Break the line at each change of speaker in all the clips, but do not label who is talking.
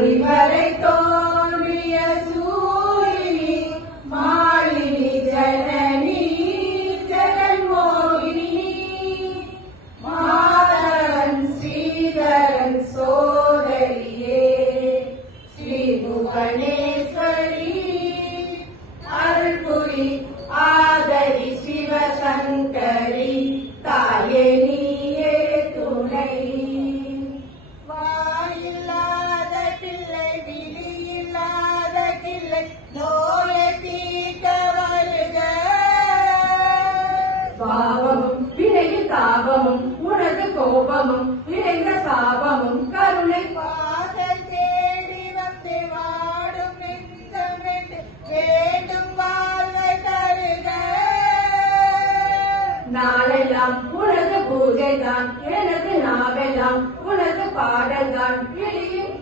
அடிவரை தோன்றிய சூரினி மாலினி ஜனனி ஜெகன்மோகினி மாதவன் ஸ்ரீதரன் சோதரியே ஸ்ரீ புவனேஸ்வரி அருள் புரித்த கோபமும் நிறைந்த சாபமும் கருணை
வாசல் தேடி வந்து வாடும் நெஞ்சம் வேண்டும் வாழ்வை தருக.
நாளெல்லாம் உனது பூஜை தான் எனது நாவெல்லாம் உனது பாடல் தான் வலியும்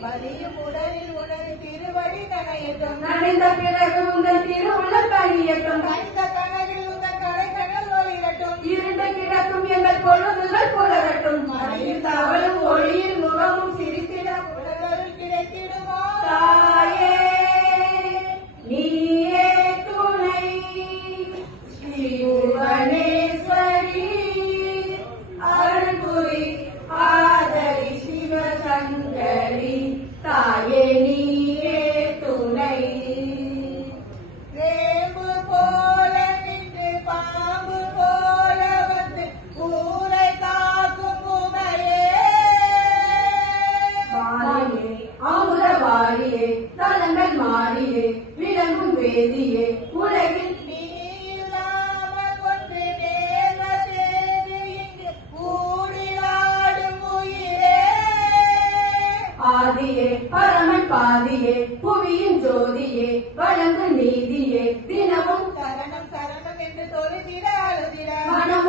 உடலில் உனது திருவடி நனையட்டும்
நனைந்த பிறகு உங்கள் திருவுள்ள வேதியே உலகில்
நீ
ஆதியே பரமன் பாதியே புவியின் ஜோதியே வழங்கு நீதியே தினமும்
சரணம் சரணம் என்று தொழுதிட அழுதிட.
மனமும்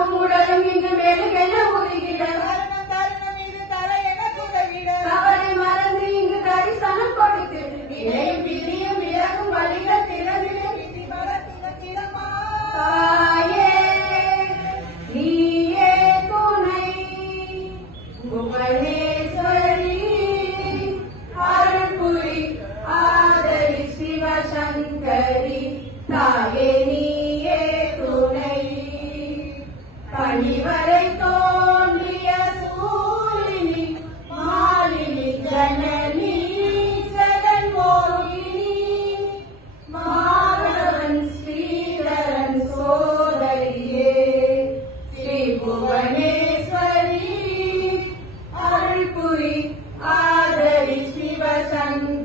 ஆதரி சிவசங்கரி தாயே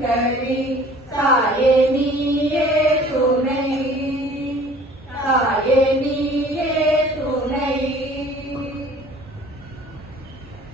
கருவி தாயே நீயே துணை. தாயே